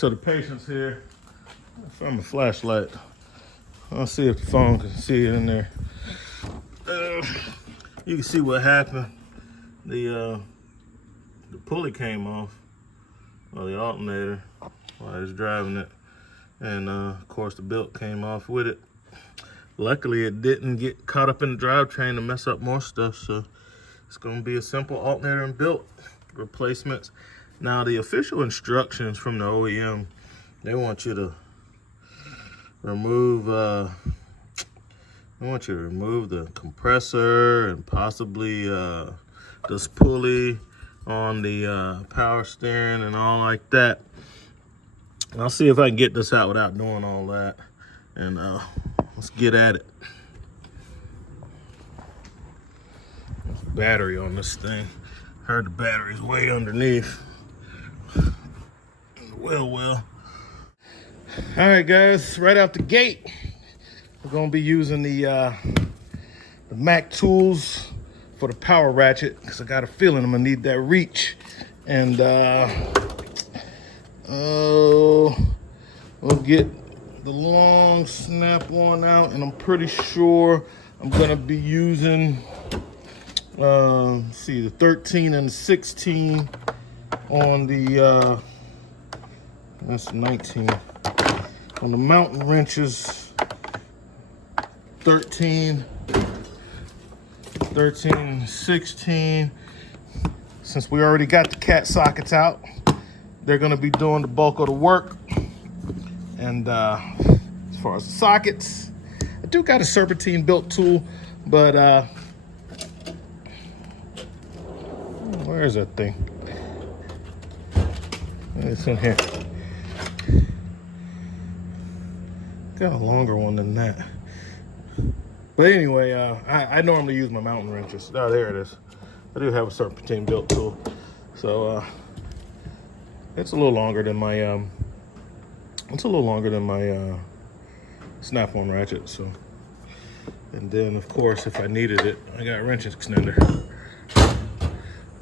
so the patient's here. From a flashlight. I'll see if the phone can see it in there. You can see what happened. The pulley came off, or the alternator, while I was driving it, and of course the belt came off with it. Luckily, it didn't get caught up in the drivetrain to mess up more stuff, so it's going to be a simple alternator and belt replacements. Now, the official instructions from the OEM, they want you to remove the compressor and possibly this pulley on the power steering and all like that. And I'll see if I can get this out without doing all that, and let's get at it. There's a battery on this thing. Heard the battery's way underneath. Well. All right, guys, right out the gate, we're gonna be using the Mac tools for the power ratchet, because I got a feeling I'm gonna need that reach. And we'll get the long snap one out, and I'm pretty sure I'm gonna be using the 13 and the 16 on the that's 19 on the mountain wrenches. 13, 16. Since we already got the cat sockets out, they're gonna be doing the bulk of the work. And as far as the sockets, I do got a serpentine built tool, but where is that thing? It's in here. Got a longer one than that. But anyway, I normally use my mountain wrenches. Oh, there it is. I do have a serpentine built tool. So it's a little longer than my snap-on ratchet. So, and then of course, if I needed it, I got a wrench extender.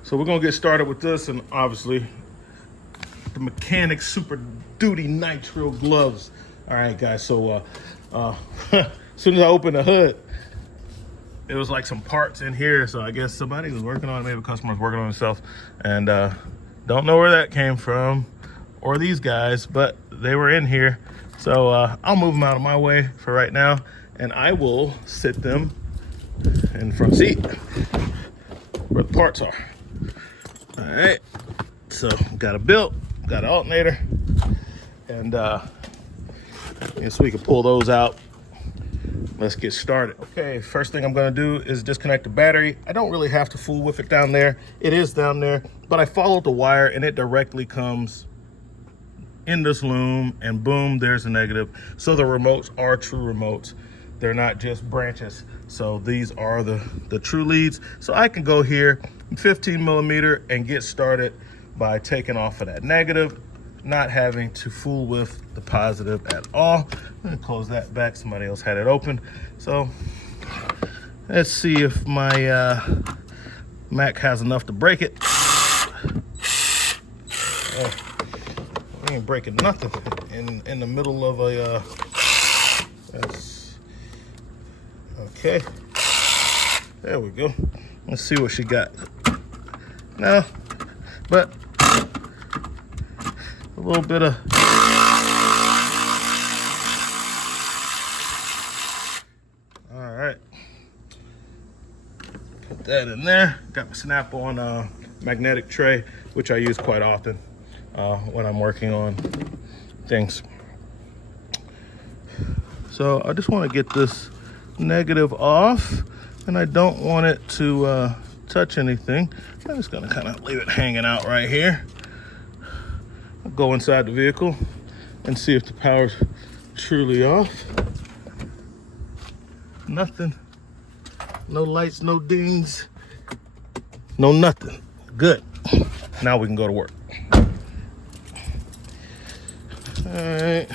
So we're gonna get started with this, and obviously the Mechanic Super Duty Nitrile gloves. All right, guys, so as soon as I opened the hood, it was like some parts in here, so I guess somebody was working on it, maybe a customer was working on himself, and don't know where that came from, or these guys, but they were in here. So I'll move them out of my way for right now, and I will sit them in the front seat where the parts are. All right, so got a belt, got an alternator, and so we can pull those out. Let's get started. Okay, first thing I'm gonna do is disconnect the battery. I don't really have to fool with it down there. It is down there, but I followed the wire and it directly comes in this loom, and boom, there's a negative. So the remotes are true remotes. They're not just branches. So these are the true leads. So I can go here, 15 millimeter, and get started by taking off of that negative, not having to fool with the positive at all. I'm gonna close that back. Somebody else had it open. So let's see if my Mac has enough to break it. Oh, I ain't breaking nothing in the middle of a that's okay. There we go. Let's see what she got. No, but a little bit of all right. Put that in there. Got my snap-on magnetic tray, which I use quite often when I'm working on things. So I just want to get this negative off, and I don't want it to touch anything. I'm just gonna kind of leave it hanging out right here. I'll go inside the vehicle and see if the power's truly off. Nothing. No lights, no dings, no nothing. Good. Now we can go to work. All right.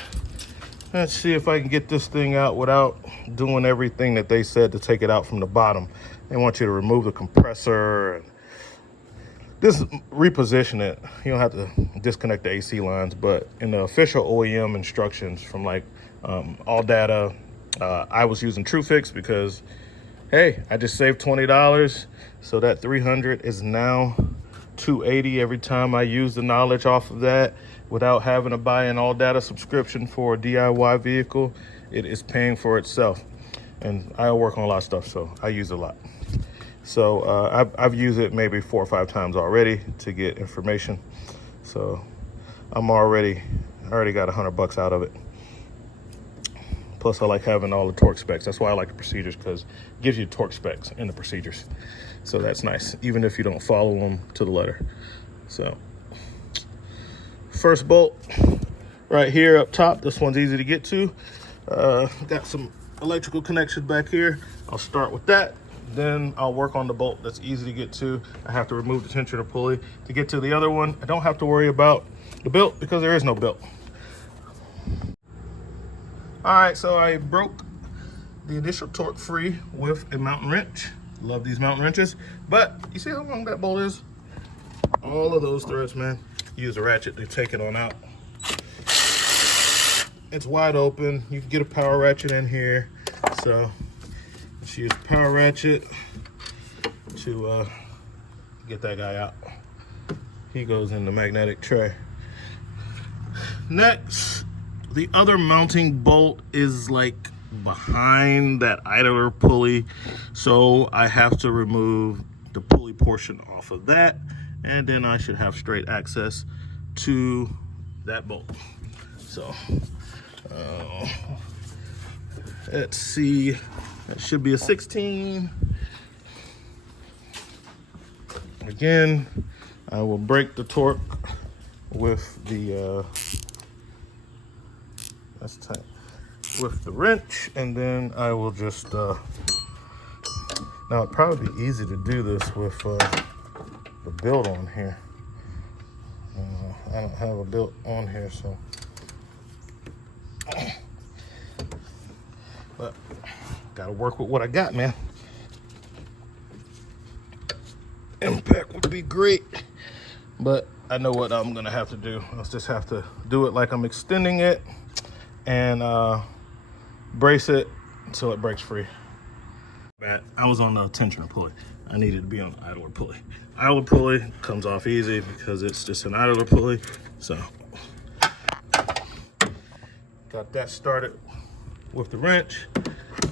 Let's see if I can get this thing out without doing everything that they said to take it out from the bottom. They want you to remove the compressor and This reposition it. You don't have to disconnect the AC lines, but in the official OEM instructions from like All Data, I was using TrueFix because, hey, I just saved $20. So that 300 is now 280 every time I use the knowledge off of that without having to buy an All Data subscription for a DIY vehicle. It is paying for itself. And I work on a lot of stuff, so I use it a lot. So I've used it maybe 4 or 5 times already to get information. So I already got $100 out of it. Plus I like having all the torque specs. That's why I like the procedures, because it gives you torque specs in the procedures. So that's nice, even if you don't follow them to the letter. So first bolt right here up top. This one's easy to get to. Got some electrical connections back here. I'll start with that. Then I'll work on the bolt that's easy to get to. I have to remove the tensioner pulley to get to the other one. I don't have to worry about the belt because there is no belt. All right, so I broke the initial torque free with a mountain wrench. Love these mountain wrenches. But you see how long that bolt is? All of those threads, man. Use a ratchet to take it on out. It's wide open. You can get a power ratchet in here. So let's use the power ratchet to get that guy out. He goes in the magnetic tray. Next, the other mounting bolt is like behind that idler pulley. So I have to remove the pulley portion off of that. And then I should have straight access to that bolt. So let's see. That should be a 16. Again, I will break the torque with the that's tight, with the wrench, and then I will just now it'd probably be easy to do this with the build on here. I don't have a built on here, so but gotta work with what I got, man. Impact would be great, but I know what I'm gonna have to do. I'll just have to do it like I'm extending it and brace it until it breaks free. I was on the tensioner pulley. I needed to be on the idler pulley. Idler pulley comes off easy because it's just an idler pulley. So got that started with the wrench.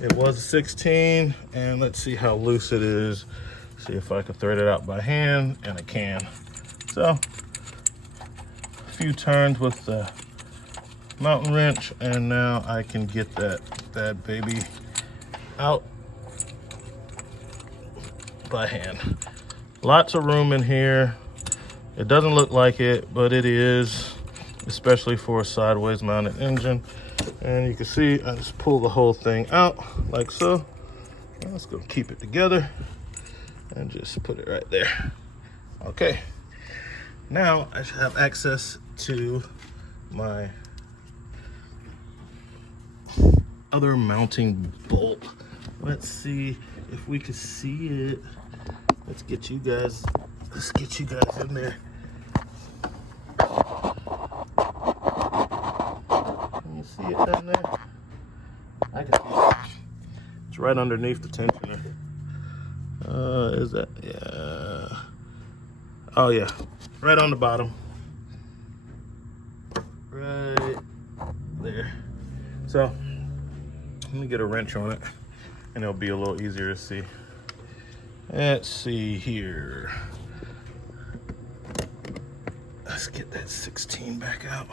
It was a 16, and let's see how loose it is. See if I can thread it out by hand, and I can. So a few turns with the mountain wrench, and now I can get that bad baby out by hand. Lots of room in here. It doesn't look like it, but it is, especially for a sideways mounted engine. And you can see I just pull the whole thing out like so. Let's go keep it together and just put it right there. Okay, now I should have access to my other mounting bolt. Let's see if we can see it. Let's get you guys in there. Can you see it down there? I can see it. It's right underneath the tensioner. Is that? Yeah. Oh yeah, right on the bottom. Right there. So let me get a wrench on it, and it'll be a little easier to see. Let's see here. Let's get that 16 back out.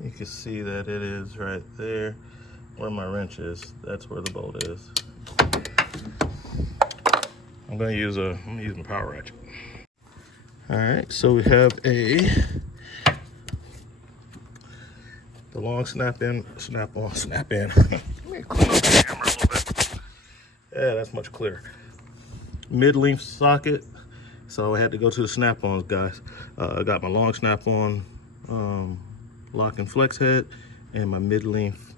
You can see that it is right there where my wrench is. That's where the bolt is. I'm gonna use my power ratchet. All right, so we have the long snap in. Let me clean up the camera a little bit. Yeah, that's much clearer. Mid-length socket. So I had to go to the snap-ons, guys. I got my long snap-on lock and flex head and my mid-length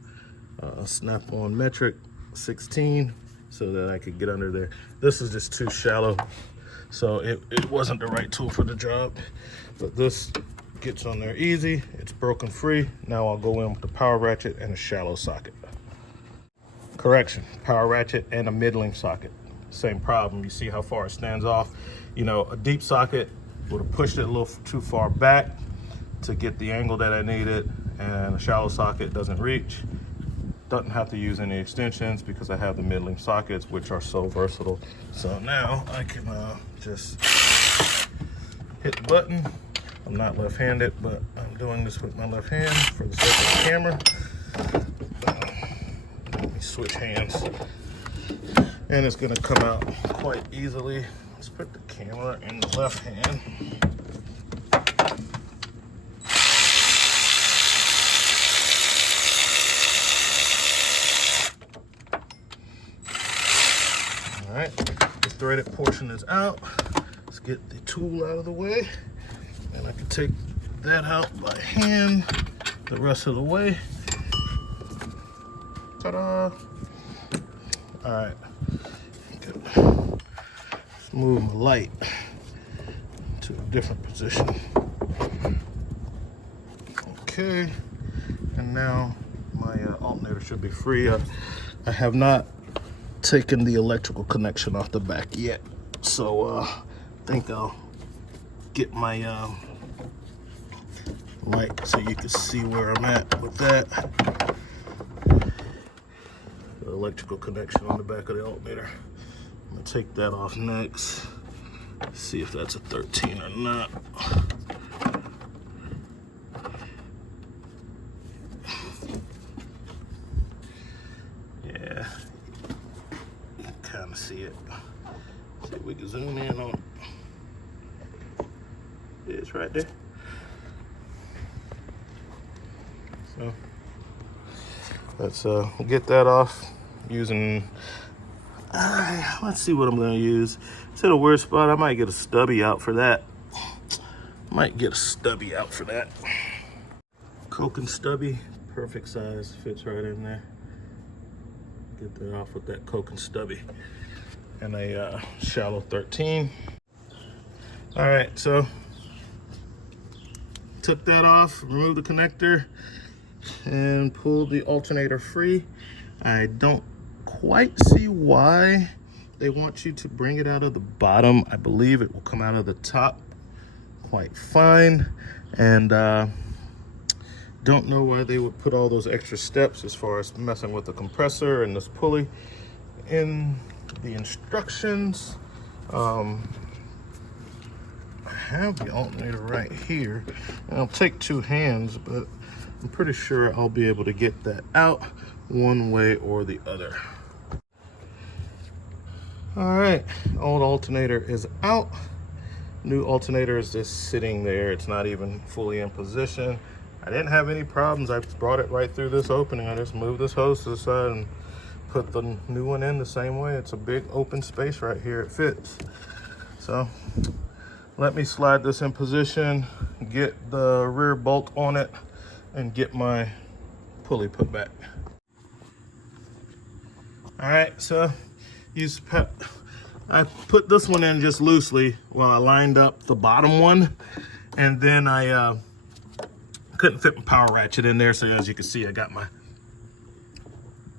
snap-on metric 16 so that I could get under there. This is just too shallow, so it wasn't the right tool for the job. But this gets on there easy. It's broken free. Now I'll go in with the power ratchet and a shallow socket. Correction, power ratchet and a mid-length socket. Same problem. You see how far it stands off. You know, a deep socket would have pushed it a little too far back to get the angle that I needed, and a shallow socket doesn't reach. Doesn't have to use any extensions because I have the mid-length sockets, which are so versatile. So now I can just hit the button. I'm not left-handed, but I'm doing this with my left hand for the sake of the camera. Let me switch hands. And it's gonna come out quite easily. Let's put the camera in the left hand. All right, the threaded portion is out. Let's get the tool out of the way. And I can take that out by hand the rest of the way. Ta-da! All right, good. Let's move my light to a different position. Okay, and now my alternator should be free. I have not taken the electrical connection off the back yet, so I think I'll get my light so you can see where I'm at with that. The electrical connection on the back of the alternator. I'm gonna take that off next. See if that's a 13 or not. Yeah, you can kind of see it. See if we can zoom in on it. It's right there. So let's get that off using, let's see what I'm gonna use. It's in a weird spot. I might get a stubby out for that. Coke and stubby, perfect size, fits right in there. Get that off with that Coke and stubby and a shallow 13. All right, so took that off, removed the connector, and pulled the alternator free. I don't quite see why they want you to bring it out of the bottom. I believe it will come out of the top quite fine. And don't know why they would put all those extra steps as far as messing with the compressor and this pulley in the instructions. I have the alternator right here. And I'll take two hands, but I'm pretty sure I'll be able to get that out one way or the other. All right, old alternator is out. New alternator is just sitting there. It's not even fully in position. I didn't have any problems. I brought it right through this opening. I just moved this hose to the side and put the new one in the same way. It's a big open space right here. It fits. So let me slide this in position, get the rear bolt on it, and get my pulley put back. All right, so I put this one in just loosely while I lined up the bottom one, and then I couldn't fit my power ratchet in there. So as you can see, I got my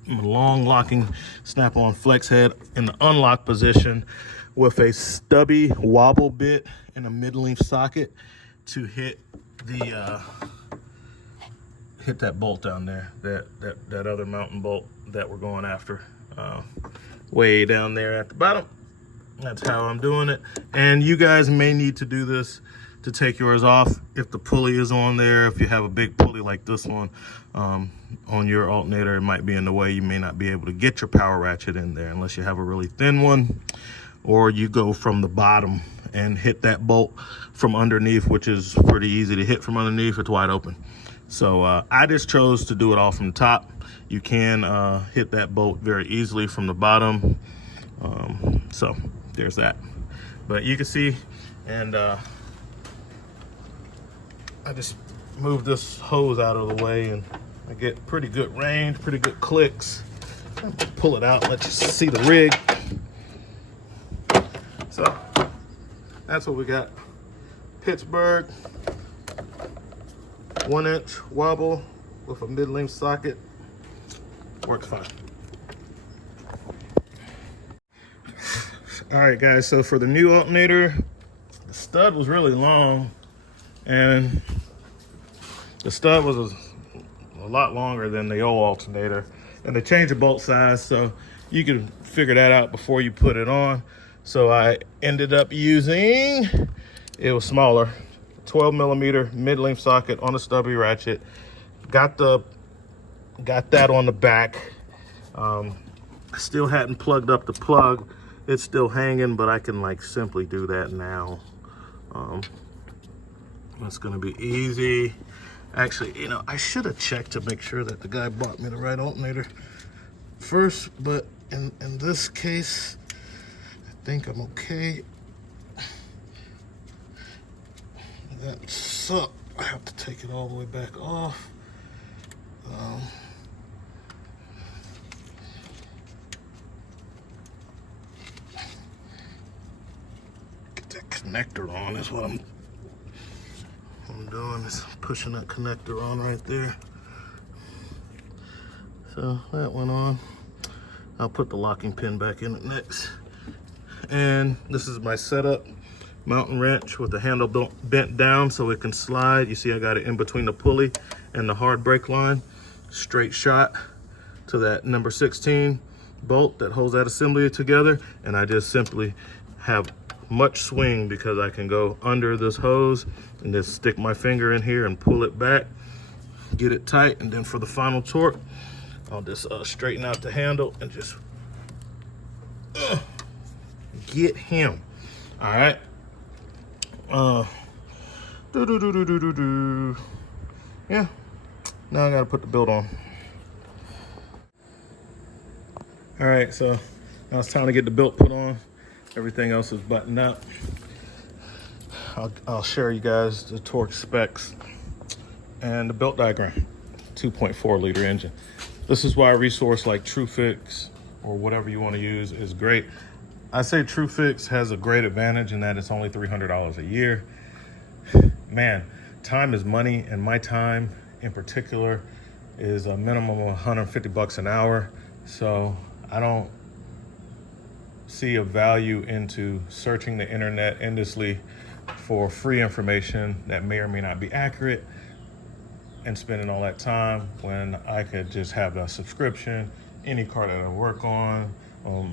long locking snap-on flex head in the unlock position with a stubby wobble bit and a mid-length socket to hit the hit that bolt down there, that other mountain bolt that we're going after, way down there at the bottom. That's how I'm doing it. And you guys may need to do this to take yours off if the pulley is on there. If you have a big pulley like this one on your alternator, it might be in the way. You may not be able to get your power ratchet in there unless you have a really thin one, or you go from the bottom and hit that bolt from underneath, which is pretty easy to hit from underneath. It's wide open. So I just chose to do it all from the top. You can hit that bolt very easily from the bottom. So there's that. But you can see, and I just move this hose out of the way, and I get pretty good range, pretty good clicks. Pull it out, let you see the rig. So that's what we got. Pittsburgh 1-inch wobble with a mid-length socket. Works fine. All right, guys, so for the new alternator, the stud was really long, and the stud was a lot longer than the old alternator, and they changed the bolt size, so you can figure that out before you put it on. So I ended up using, it was smaller, 12 millimeter mid-length socket on a stubby ratchet. Got that on the back. Still hadn't plugged up the plug. It's still hanging, but I can like simply do that now. It's gonna be easy. Actually, you know, I should have checked to make sure that the guy bought me the right alternator first, but in this case, I think I'm okay. That sucked. I have to take it all the way back off. Get that connector on is what I'm doing, is pushing that connector on right there. So that went on. I'll put the locking pin back in it next. And this is my setup. Mountain wrench with the handle bent down so it can slide. You see I got it in between the pulley and the hard brake line. Straight shot to that number 16 bolt that holds that assembly together. And I just simply have much swing because I can go under this hose and just stick my finger in here and pull it back, get it tight. And then for the final torque, I'll just straighten out the handle and just get him. All right. Yeah, now I gotta put the build on. All right, so now it's time to get the build put on. Everything else is buttoned up. I'll share you guys the torque specs and the build diagram. 2.4 liter engine. This is why a resource like TrueFix or whatever you want to use is great. I say TrueFix has a great advantage in that it's only $300 a year. Man, time is money, and my time in particular is a minimum of 150 bucks an hour. So I don't see a value into searching the internet endlessly for free information that may or may not be accurate and spending all that time when I could just have a subscription. Any car that I work on,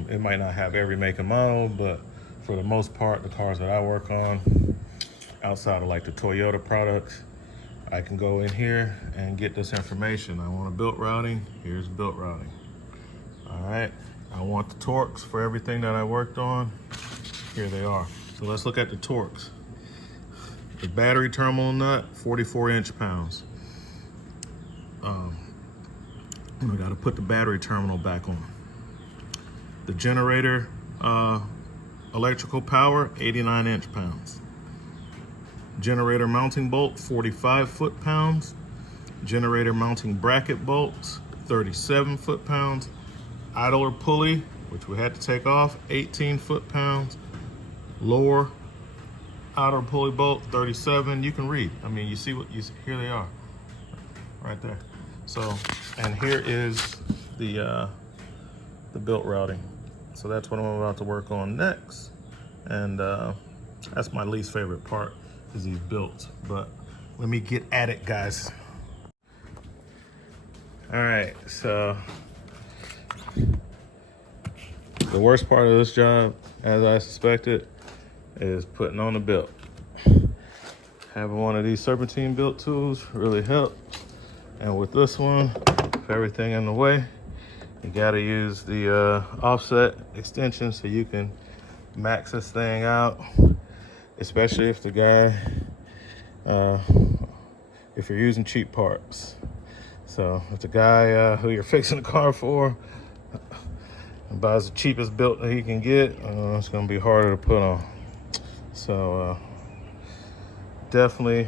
it might not have every make and model, but for the most part, the cars that I work on, outside of like the Toyota products, I can go in here and get this information. I want a built routing, here's built routing. All right, I want the torques for everything that I worked on, here they are. So let's look at the torques. The battery terminal nut, 44 inch-pounds. We gotta put the battery terminal back on. The generator electrical power, 89 inch-pounds. Generator mounting bolt, 45 foot-pounds. Generator mounting bracket bolts, 37 foot-pounds. Idler pulley, which we had to take off, 18 foot-pounds. Lower idler pulley bolt, 37. You can read. I mean, you see what you see. Here they are, right there. So, and here is the built routing. So that's what I'm about to work on next. And that's my least favorite part, is these builds. But let me get at it, guys. All right, so the worst part of this job, as I suspected, is putting on the belt. Having one of these serpentine built tools really helps. And with this one, for everything in the way, you gotta use the offset extension so you can max this thing out, especially if the guy, if you're using cheap parts. So if the guy who you're fixing the car for and buys the cheapest belt that he can get, it's gonna be harder to put on. So definitely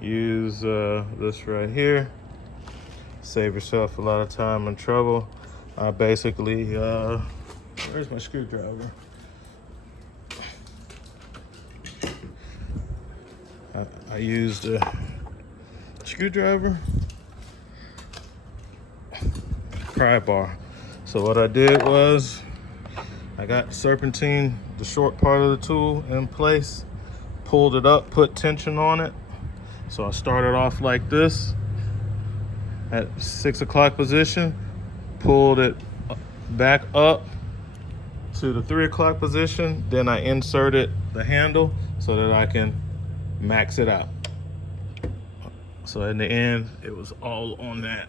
use this right here. Save yourself a lot of time and trouble. I basically, where's my screwdriver? I used a screwdriver, pry bar. So what I did was I got serpentine, the short part of the tool, in place, pulled it up, put tension on it. So I started off like this at 6 o'clock position, pulled it back up to the 3 o'clock position. Then I inserted the handle so that I can max it out. So in the end, it was all on that,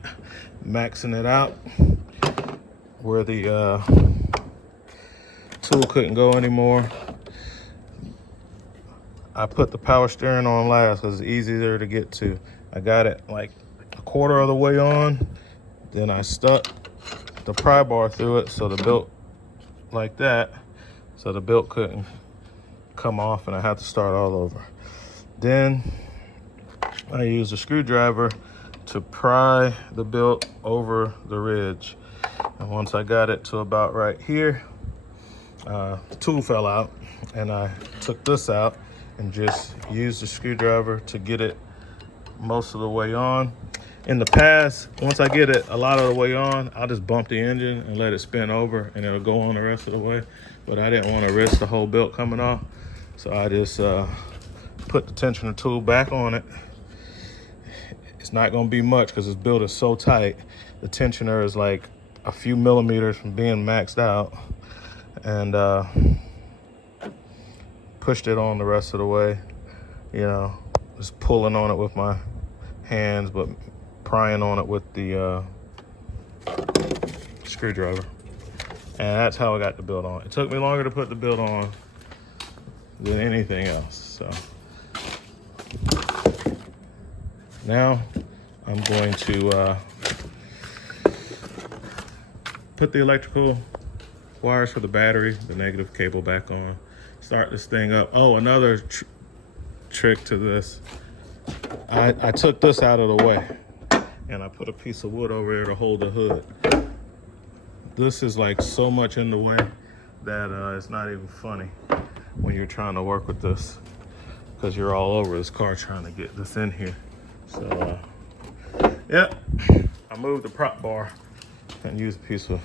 maxing it out where the tool couldn't go anymore. I put the power steering on last because it's easier to get to. I got it like a quarter of the way on, then I stuck the pry bar through it so the belt like that, so the belt couldn't come off and I had to start all over. Then I used a screwdriver to pry the belt over the ridge. And once I got it to about right here, the tool fell out and I took this out and just used the screwdriver to get it most of the way on. In the past, once I get it a lot of the way on, I'll just bump the engine and let it spin over and it'll go on the rest of the way. But I didn't want to risk the whole belt coming off. So I just put the tensioner tool back on it. It's not going to be much because this belt is so tight. The tensioner is like a few millimeters from being maxed out, and pushed it on the rest of the way. You know, just pulling on it with my hands, but prying on it with the screwdriver. And that's how I got the belt on. It took me longer to put the belt on than anything else. So now I'm going to put the electrical wires for the battery, the negative cable back on, start this thing up. Oh, another trick to this. I took this out of the way and I put a piece of wood over there to hold the hood. This is like so much in the way that it's not even funny when you're trying to work with this, because you're all over this car trying to get this in here. So yeah, I moved the prop bar and used a piece of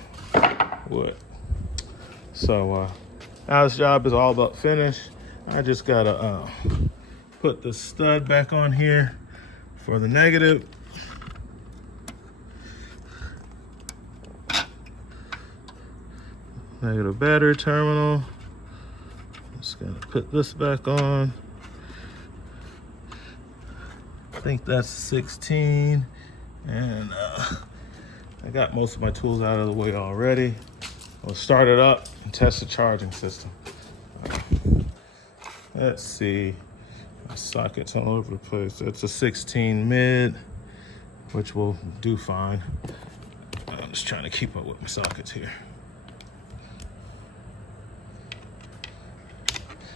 wood. So now this job is all about finished. I just gotta put the stud back on here for the negative. Negative battery terminal. Just gonna put this back on. I think that's 16. And I got most of my tools out of the way already. We'll start it up and test the charging system. Let's see. My sockets all over the place. It's a 16 mid, which will do fine. I'm just trying to keep up with my sockets here.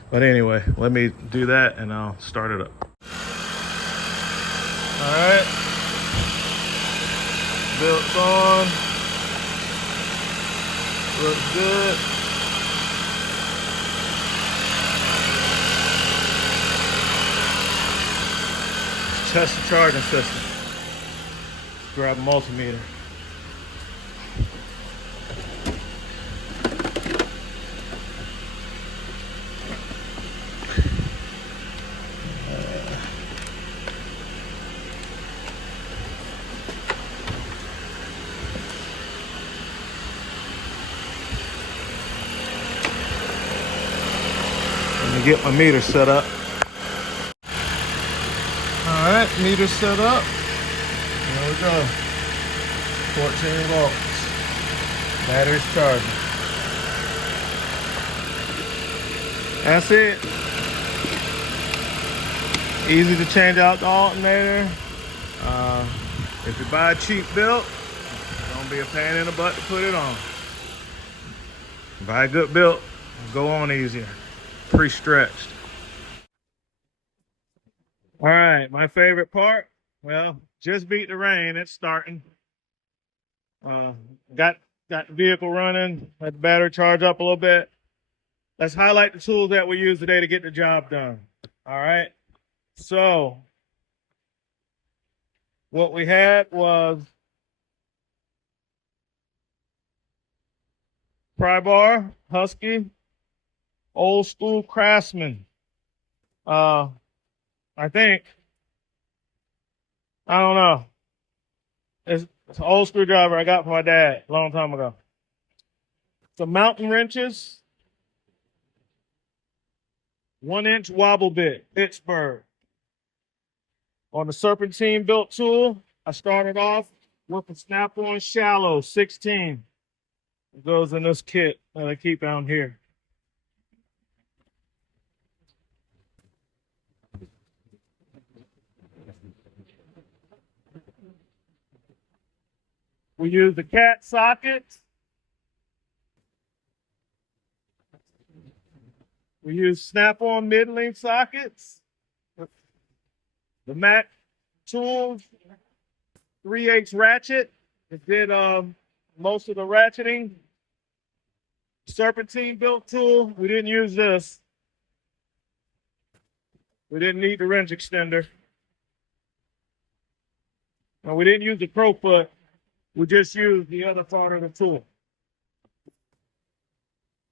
But anyway, let me do that and I'll start it up. All right. Belt's on. Looks good. Test the charging system. Grab a multimeter. Get my meter set up. All right, meter set up. There we go. 14 volts. Battery's charging. That's it. Easy to change out the alternator. If you buy a cheap belt, it's gonna be a pain in the butt to put it on. Buy a good built, go on easier. Pre-stretched. All right, my favorite part. Well, just beat the rain. It's starting. Got the vehicle running. Let the battery charge up a little bit. Let's highlight the tools that we use today to get the job done. All right. So what we had was pry bar, Husky, old school Craftsman. I think, I don't know. It's an old screwdriver I got from my dad a long time ago. Some mountain wrenches, 1-inch wobble bit, Pittsburgh. On the serpentine built tool, I started off with a snap-on shallow 16. It goes in this kit that I keep down here. We use the cat sockets. We use snap-on mid-length sockets. The Mac tool, 3/8 ratchet. It did most of the ratcheting. Serpentine built tool. We didn't use this. We didn't need the wrench extender. And we didn't use the crowfoot. We just used the other part of the tool.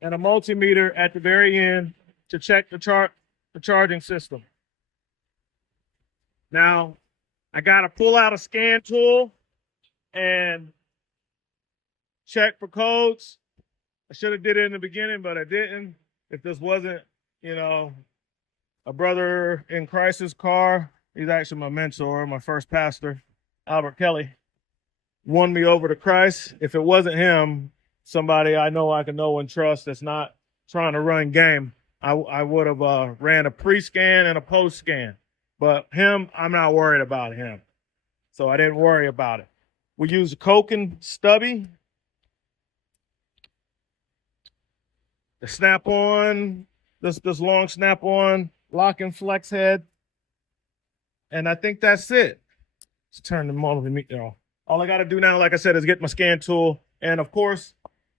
And a multimeter at the very end to check the charging system. Now, I got to pull out a scan tool and check for codes. I should have did it in the beginning, but I didn't. If this wasn't, a brother in Christ's car, he's actually my mentor, my first pastor, Albert Kelly, won me over to Christ. If it wasn't him, somebody I know I can know and trust that's not trying to run game, I would have ran a pre-scan and a post-scan. But him, I'm not worried about him. So I didn't worry about it. We use a Koken stubby. The snap-on, this long snap-on lock and flex head. And I think that's it. Let's turn the multimeter off. All I got to do now, like I said, is get my scan tool. And of course,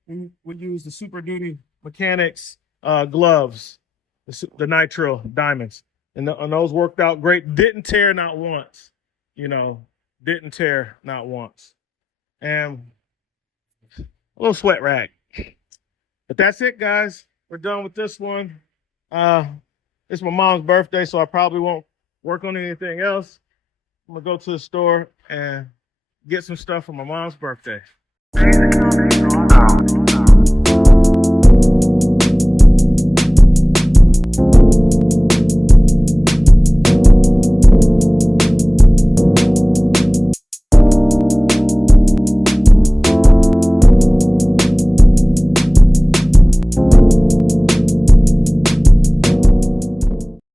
we use the Super Duty Mechanics gloves, the Nitro Diamonds. And those worked out great. Didn't tear not once. Didn't tear not once. And a little sweat rag. But that's it, guys. We're done with this one. It's my mom's birthday, so I probably won't work on anything else. I'm going to go to the store and get some stuff for my mom's birthday.